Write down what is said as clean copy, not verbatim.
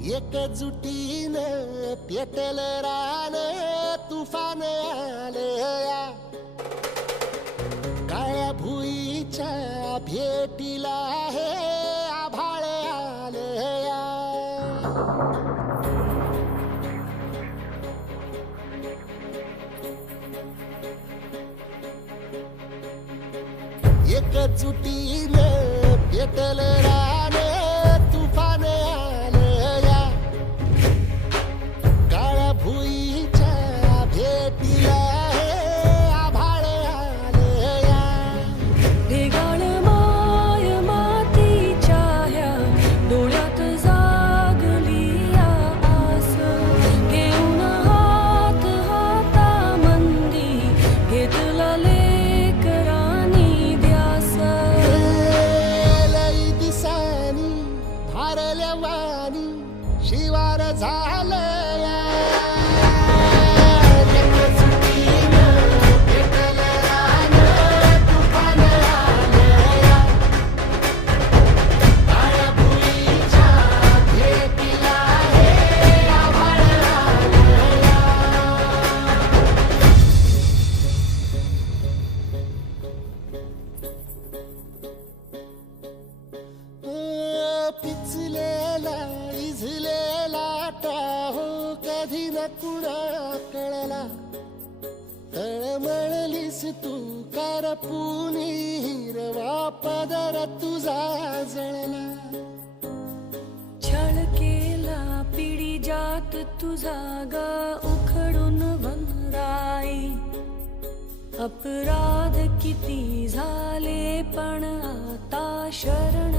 एकजुटीनं पेटलं रान तुफान आलया काळ्या भुईच्या भेटीला हे आभाळ आलया एकजुटीनं पेटलं रान तुफान आलया काळ्या भुईच्या भेटीला हे आभाळ आलया ढेगाळ माय मातीच्या ह्या डोळ्यात जागली आस घेऊन हात हातामंदी घेतला लेकरांनी ध्यास लई दिसानी भारल्या वाणी शिवार झालया एकजुटीनं पेटलं रान तुफान आलया काळ्या भुईच्या भेटीला हे आभाळ आलया पिचलेला इझलेला टाहो कधी न कुणा कळला तळमळलीस तू करपुनी हिरवा पदर तुझा जळला छळ केला पिढी जात तुझा ग उखडून वनराई अपराध किती झाले पण आता शरण